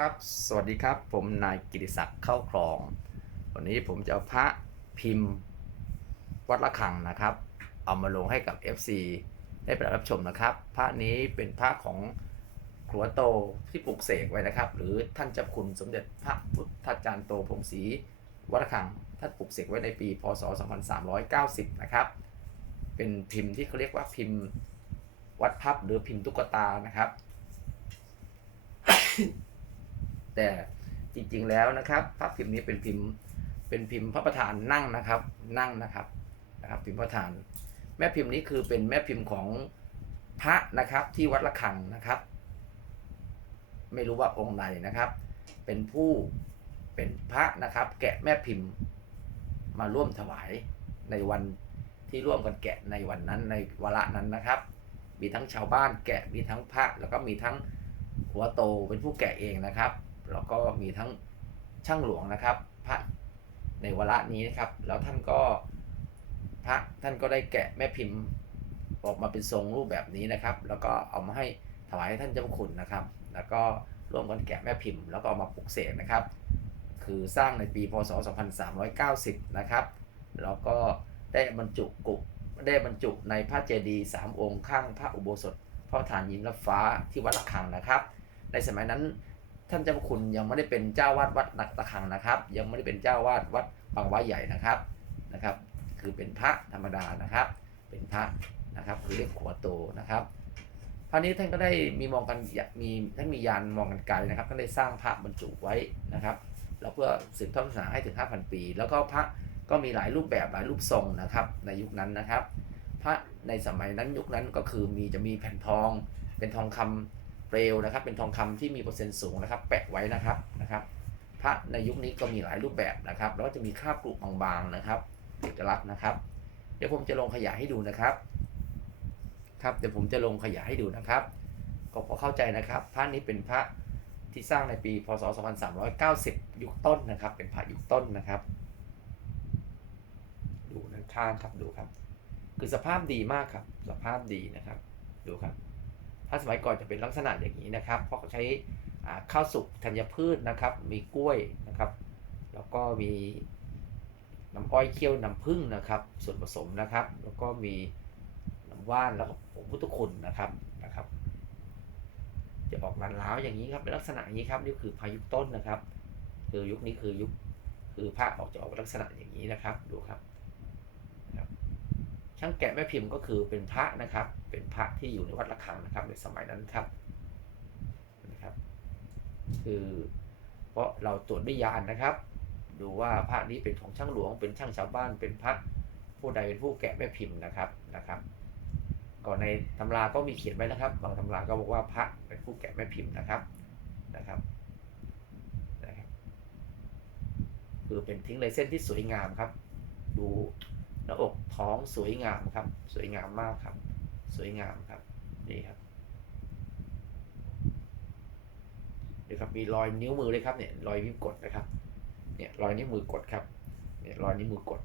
ครับ สวัสดีครับ ผมนายกิติศักดิ์เข้าคลอง วันนี้ผมจะเอาพระพิมพ์วัดละคังนะครับ เอามาลงให้กับ FC ได้ไปรับชมนะครับ พระนี้เป็นพระของครัวโตที่ปลูกเสกไว้นะครับ หรือท่านเจ้าคุณสมเด็จพระพุทธจารย์โตพงศรีวัดละคัง ท่านปลูกเสกไว้ในปี พศ 2390 นะครับ เป็นพิมพ์ที่เขาเรียกว่าพิมพ์วัดพับหรือพิมพ์ตุ๊กตานะครับ แต่จริงๆแล้วนะครับพระพิมพ์นี้เป็นพิมพ์เป็นพิมพ์พระประธานนั่งนะครับนั่งนะครับนะครับพิมพ์พระประธาน แม่พิมพ์นี้คือเป็นแม่พิมพ์ของพระนะครับที่วัดระฆังนะครับ ไม่รู้ว่าองค์ไหนนะครับ เป็นผู้เป็นพระนะครับ แกะแม่พิมพ์มาร่วมถวายในวันที่ร่วมกันแกะในวันนั้นในวาระนั้นนะครับ มีทั้งชาวบ้านแกะมีทั้งพระแล้วก็มีทั้งหัวโตเป็นผู้แกะเองนะครับ แล้วก็มีทั้งช่างหลวงนะครับ พระในวาระนี้นะครับ แล้วท่านก็พระท่านก็ได้แกะแม่พิมพ์ออกมาเป็นทรงรูปแบบนี้นะครับ แล้วก็เอามาให้ถวายให้ท่านเจ้าคุณนะครับ แล้วก็ร่วมกันแกะแม่พิมพ์ แล้วก็เอามาปลุกเสกนะครับ คือสร้างในปีพศ 2390 นะครับ แล้วก็ได้บรรจุกุได้บรรจุในพระเจดีย์สามองค์ข้างพระอุโบสถพระประธานยินรับฟ้าที่วัดระฆังนะครับ ในสมัยนั้น ท่านเจ้าพระคุณยังไม่ได้เป็นเจ้าวาดวัดนักตะคังนะครับ ยังไม่ได้เป็นเจ้าวาดวัดบางว้าใหญ่นะครับนะครับ คือเป็นพระธรรมดานะครับ เป็นพระนะครับ คือเรียกขัวโตนะครับพระนี้ท่านก็ได้มีมองกันมีท่านมียานมองกันไกลนะครับท่านได้สร้างพระบรรจุไว้นะครับแล้วเพื่อสืบทอดศาสนาให้ถึง 5,000 ปี แล้วก็พระก็มีหลายรูปแบบหลายรูปทรงนะครับ ในยุคนั้นนะครับ พระในสมัยนั้นยุคนั้นก็คือมีจะมีแผ่นทองเป็นทองคำ เปลวนะครับ เป็นทองคำที่มีเปอร์เซ็นต์สูงนะครับ แปะไว้นะครับนะครับพระในยุคนี้ก็มีหลายรูปแบบนะครับ แล้วก็จะมีคราบกรุบางๆนะครับเอกลักษณ์นะครับ เดี๋ยวผมจะลงขยายให้ดูนะครับ ครับเดี๋ยวผมจะลงขยายให้ดูนะครับ ก็พอเข้าใจนะครับ พระนี้เป็นพระที่สร้างในปีพศ 2390 ยุคต้นนะครับ เป็นพระยุคต้นนะครับ ดูด้านข้างครับดูครับ คือสภาพดีมากครับ สภาพดีนะครับ ดูครับ ถ้าสมัยก่อนจะเป็นลักษณะอย่างนี้นะครับ เพราะเขาใช้ข้าวสุกธัญพืชนะครับ มีกล้วยนะครับ แล้วก็มีน้ำอ้อยเคี่ยวน้ำผึ้งนะครับ ส่วนผสมนะครับ แล้วก็มีน้ำว่านแล้วก็ผงพุทธคุณนะครับนะครับ จะออกนานล้าวอย่างนี้ครับเป็นลักษณะอย่างนี้ครับนี่คือพายุคต้นนะครับ คือยุคนี้คือยุคคือผ้าออกจะออกลักษณะอย่างนี้นะครับดูครับ ช่างแกะแม่พิมพ์ก็คือเป็นพระนะครับ เป็นพระที่อยู่ในวัดระฆังนะครับ ในสมัยนั้นครับนะครับ คือเพราะเราตรวจด้วยยานนะครับ ดูว่าพระนี้เป็นของช่างหลวง เป็นช่างชาวบ้าน เป็นพระผู้ใดเป็นผู้แกะแม่พิมพ์นะครับนะครับ ก่อนในตำราก็มีเขียนไว้นะครับ บางตำราก็บอกว่าพระเป็นผู้แกะแม่พิมพ์นะครับนะครับนะครับ คือเป็นทิ้งลายเส้นที่สวยงามครับ ดู น้าอกท้องสวยงามครับ สวยงามมากครับ สวยงามครับนี่ครับนี่ครับมีรอยนิ้วมือเลยครับเนี่ยรอยนิ้วกดนะครับเนี่ยรอยนิ้วมือกดครับเนี่ยรอยนิ้วมือกด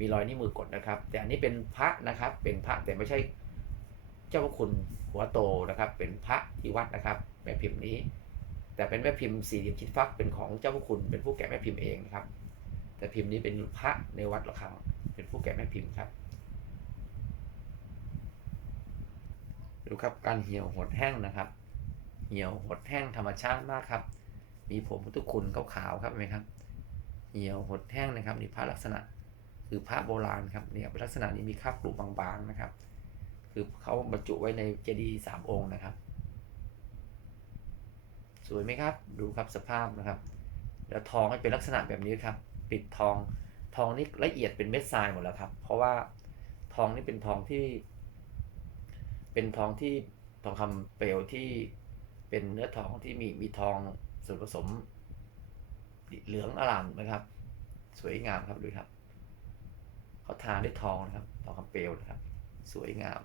มีรอยนิ้วมือกดนะครับ แต่อันนี้เป็นพระนะครับ เป็นพระแต่ไม่ใช่เจ้าพระคุณหัวโตนะครับ เป็นพระที่วัดนะครับแม่พิมพ์นี้ แต่เป็นแม่พิมพ์สี่เหลี่ยมชิดฟักเป็นของเจ้าพระคุณเป็นผู้แกะแม่พิมพ์เองนะครับแต่พิมพ์นี้เป็นพระในวัดระฆัง เป็นผู้แกะแม่พิมพ์ครับ ดูครับการเหี่ยวหดแห้งนะครับ เหี่ยวหดแห้งธรรมชาติมากครับ มีผมพุทธคุณขาวๆครับเห็นไหมครับ เหี่ยวหดแห้งนะครับนี่พระลักษณะคือพระโบราณครับเนี่ยเป็นลักษณะนี้มีคราบกรุบางๆนะครับ คือเขาบรรจุไว้ในเจดีย์สามองค์นะครับ สวยไหมครับ ดูครับสภาพนะครับ แล้วทองให้เป็นลักษณะแบบนี้ครับ ปิดทอง ทองนี่ละเอียดเป็นเม็ดทรายหมดแล้วครับ เพราะว่าทองนี่เป็นทองที่ เป็นทองที่ทองคำเปลวที่เป็นเนื้อทองที่มีมีทองส่วนผสม เหลืองอร่ามนะครับ สวยงามครับดูครับเขาทาด้วยทองนะครับ ทองคำเปลวนะครับ สวยงาม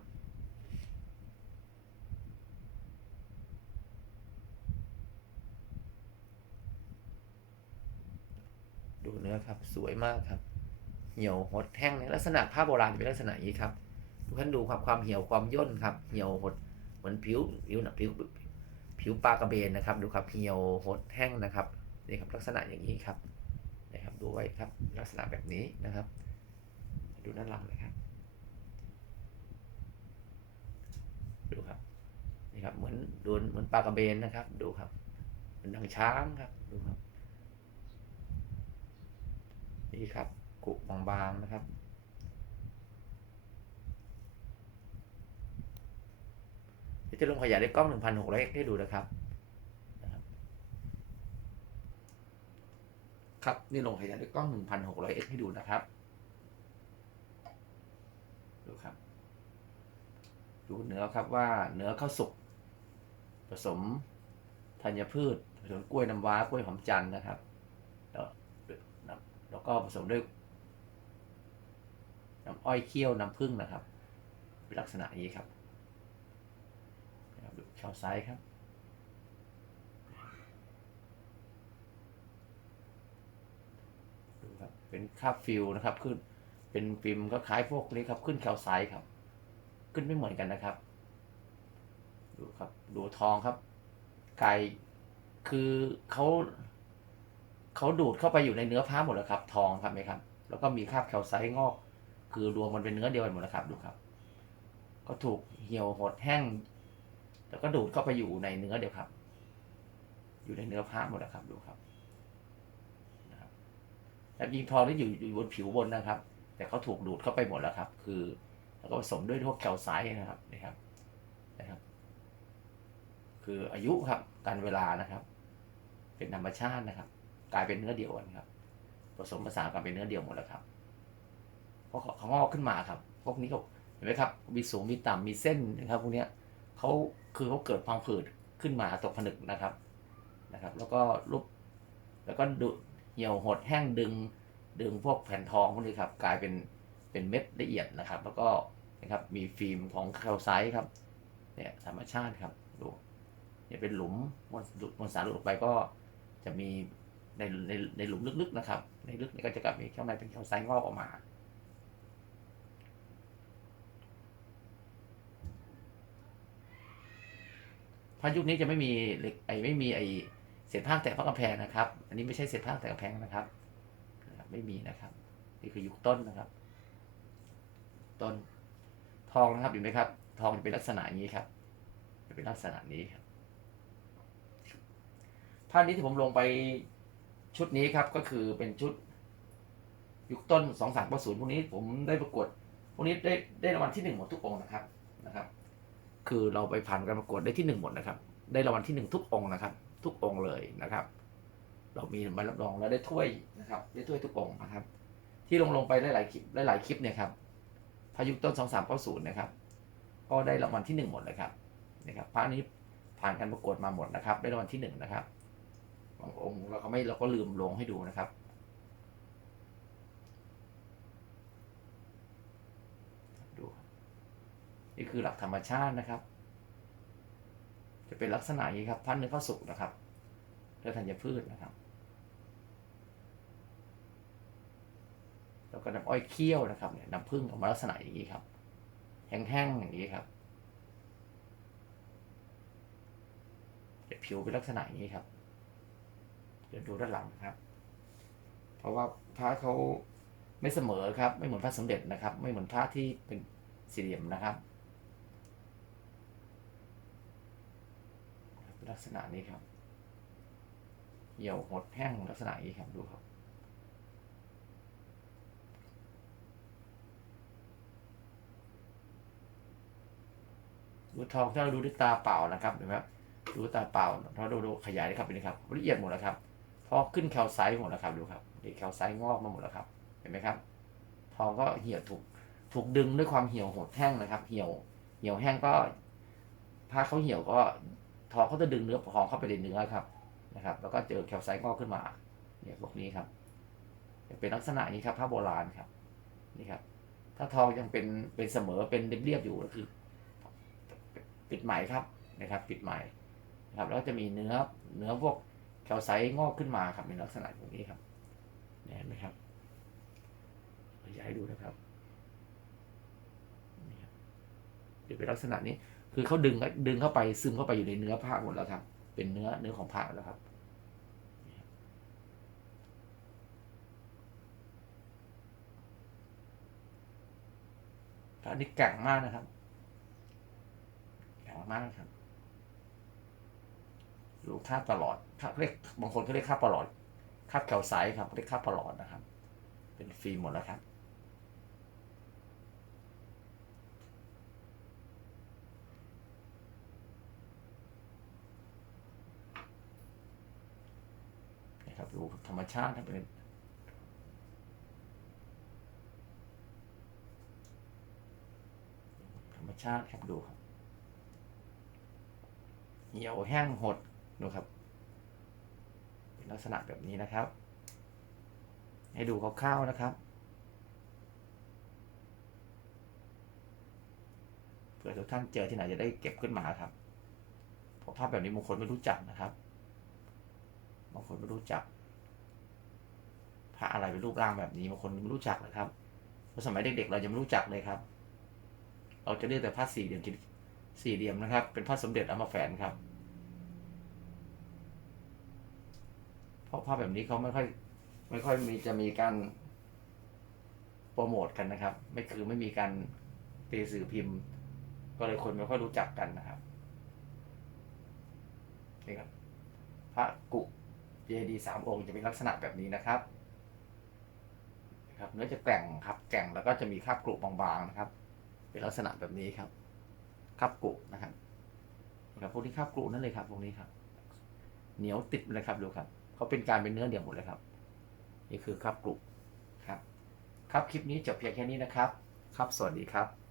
ดูเนื้อครับ สวยมากครับ เหี่ยวหดแห้งในลักษณะผ้าโบราณจะเป็นลักษณะอย่างนี้ครับทุกท่านดูครับความเหี่ยวความย่นครับ เหี่ยวหดเหมือนผิวผิวหนังผิวผิวผิวปลากระเบนนะครับ ดูครับเหี่ยวหดแห้งนะครับนี่ครับลักษณะอย่างนี้ครับนะครับดูไว้ครับลักษณะแบบนี้นะครับ ดูด้านหลังนะครับ ดูครับนี่ครับเหมือนโดนเหมือนปลากระเบนนะครับ ดูครับเหมือนดังช้างครับดูครับ นี่ครับกุบบางๆนะครับเดี๋ยวจะลงขยายด้วยกล้อง 1,600 x ให้ดูนะครับนะครับครับนี่ลงขยายด้วยกล้อง 1,600 x ให้ดูนะครับ ดูครับ ดูเนื้อครับว่าเนื้อข้าวสุกผสมธัญพืชผสมกล้วยน้ำว้ากล้วยหอมจันทร์นะครับ แล้วก็ผสมด้วยน้ำอ้อยเคี่ยวน้ำผึ้งนะครับ เป็นลักษณะนี้ครับดูแคลไซด์ครับ ดูครับ เป็นคาบฟิลนะครับขึ้น เป็นฟิล์มก็คล้ายพวกนี้ครับ ขึ้นแคลไซด์ครับ ขึ้นไม่เหมือนกันนะครับ ดูครับ ดูทองครับ ไก่คือเขา เขาดูดเข้าไปอยู่ในเนื้อผ้าหมดแล้วครับ ทองครับไหมครับ แล้วก็มีคราบแคลไซด์งอก คือรวมมันเป็นเนื้อเดียวกันหมดแล้วครับดูครับ ก็ถูกเหี่ยวหดแห้ง แล้วก็ดูดเข้าไปอยู่ในเนื้อเดียวครับ อยู่ในเนื้อผ้าหมดแล้วครับดูครับนะครับแต่ยิงทองที่อยู่อยู่บนผิวบนนะครับ แต่เขาถูกดูดเข้าไปหมดแล้วครับ คือ แล้วก็ผสมด้วยพวกแคลไซด์นะครับนะครับนะครับ คืออายุครับการเวลานะครับ เป็นธรรมชาตินะครับ กลายเป็นเนื้อเดียวกันครับผสมผสานกันเป็นเนื้อเดียวหมดแล้วครับเพราะเขางอกขึ้นมาครับ พวกนี้เขาเห็นไหมครับ มีสูงมีต่ำมีเส้นนะครับ พวกนี้เขาคือเขาเกิดพังผืดขึ้นมาตกผนึกนะครับนะครับ แล้วก็รูปแล้วก็ดูเหี่ยวหดแห้งดึง ดึงพวกแผ่นทองพวกนี้ครับ กลายเป็นเป็นเม็ดละเอียดนะครับ แล้วก็นะครับมีฟิล์มของแคลไซต์ครับเนี่ยธรรมชาติครับดูเนี่ยเป็นหลุมมวลมวลสารหลุดออกไปก็จะมี ในในในหลุมลึกๆนะครับ ในลึกนี่ก็จะกลับมีข้างในเป็นแคลไซต์งอกออกมาพายุคนี้จะไม่มีเหล็กไอ้ไม่มีไอ้เศษผ้าแตกพระกำแพงนะครับ อันนี้ไม่ใช่เศษผ้าแตกกำแพงนะครับ ไม่มีนะครับ นี่คือยุคต้นนะครับ ต้นทองนะครับเห็นไหมครับ ทองจะเป็นลักษณะนี้ครับ จะเป็นลักษณะนี้ครับภาพนี้ที่ผมลงไป ชุดนี้ครับก็คือเป็นชุด ยุคต้นสองสามศูนย์พวกนี้ผมได้ประกวดพวกนี้ได้ได้รางวัลที่หนึ่งหมดทุกองนะครับนะครับ คือเราไปผ่านการประกวดได้ที่หนึ่งหมดนะครับ ได้รางวัลที่หนึ่งทุกองนะครับ ทุกองเลยนะครับ เรามีใบรับรองแล้วได้ถ้วยนะครับ ได้ถ้วยทุกองนะครับ ที่ลงลงไปได้หลายคลิปได้หลายคลิปเนี่ยครับพายุต้นสองสามเก้าศูนย์นะครับ ก็ได้รางวัลที่หนึ่งหมดเลยครับนะครับพระนี้ผ่านการประกวดมาหมดนะครับ ได้รางวัลที่หนึ่งนะครับ บางองค์เราก็ไม่เราก็ลืมลงให้ดูนะครับ ดู นี่คือหลักธรรมชาตินะครับ จะเป็นลักษณะอย่างนี้ครับพันเนื้อข้าสุกนะครับ และธัญพืชนะครับ แล้วก็น้ำอ้อยเคี่ยวนะครับเนี่ยน้ำผึ้งออกมาลักษณะอย่างนี้ครับ แห้งๆอย่างนี้ครับเดี๋ยวผิวเป็นลักษณะอย่างนี้ครับ ยวดูด้านหลังนะครับ เพราะว่าพระเขาไม่เสมอครับ ไม่เหมือนพระสมเด็จนะครับ ไม่เหมือนพระที่เป็นสี่เหลี่ยมนะครับลักษณะนี้ครับเหี่ยวหดแห้งลักษณะนี้ครับดูครับ ดูทองถ้าเราดูด้วยตาเปล่านะครับเห็นไหมครับดูตาเปล่าถ้าเราดูขยายนะครับเป็นะครับละเอียดหมดแล้วครับ ทองขึ้นแคลไซต์หมดแล้วครับดูครับนี่แคลไซต์งอกมาหมดแล้วครับ เห็นไหมครับ ทองก็เหี่ยวถูกถูกดึงด้วยความเหี่ยวหดแห้งนะครับ เหี่ยวเหี่ยวแห้งก็ถ้าเขาเหี่ยวก็ทองเขาจะดึงเนื้อทองเข้าไปในเนื้อครับนะครับ แล้วก็เจอแคลไซต์งอกขึ้นมาเนี่ยพวกนี้ครับจะเป็นลักษณะนี้ครับผ้าโบราณครับนี่ครับ ถ้าทองยังเป็นเป็นเสมอเป็นเรียบๆอยู่ก็คือ ปิดใหม่ครับนะครับ ปิดใหม่นะครับ แล้วจะมีเนื้อเนื้อพวก แคลไซต์งอกขึ้นมาครับเป็นลักษณะอย่างนี้ครับเห็นไหมครับขยายดูนะครับนี่ครับจะเป็นลักษณะนี้ คือเขาดึงดึงเข้าไปซึมเข้าไปอยู่ในเนื้อผ้าหมดแล้วครับ เป็นเนื้อเนื้อของพระแล้วครับพระนี่แก่งมากนะครับแก่งมากครับ ดูคาตลอดคาเรียกบางคนเขาเรียกค่าบตลอดค่าแคลไซต์ครับเรียกค่าบตลอดนะครับ เป็นฟิล์มหมดแล้วครับนะครับดูธรรมชาตินะเป็นธรรมชาติครับดูครับเหี่ยวแห้งหด ดูครับเป็นลักษณะแบบนี้นะครับ ให้ดูคร่าวๆนะครับเผื่อทุกท่านเจอที่ไหนจะได้เก็บขึ้นมาครับเพราะภาพแบบนี้บางคนไม่รู้จักนะครับบางคนไม่รู้จักพระอะไรเป็นรูปร่างแบบนี้บางคนไม่รู้จักเลยครับเพราะสมัยเด็กๆเราจะไม่รู้จักเลยครับ เราจะเรียกแต่พระสี่เหลี่ยมสี่เหลี่ยมนะครับ เป็นพระสมเด็จเอามาแฝนครับ เพ ราะภาพแบบนี้เขาไม่ค่อย ไม่ค่อยมีจะมีการโปรโมทกันนะครับ ไม่คือไม่มีการตีสื่อพิมพ์ ก็เลยคนไม่ค่อยรู้จักกันนะครับนี่ครับพระกุเจดีสามองค์จะเป็นลักษณะแบบนี้นะครับครับเนื้อจะแกร่งครับแกร่งแล้วก็จะมีคราบกรุบางๆนะครับ เป็นลักษณะแบบนี้ครับคราบกรุนะครับครับพวกนี้คราบกรุนั่นเลยครับพวกนี้ครับ เหนียวติดเลยครับดูครับ เขาเป็นการเป็นเนื้อเดียวหมดเลยครับ นี่คือครับกลุ่มครับ ครับคลิปนี้จบเพียงแค่นี้นะครับ ครับสวัสดีครับ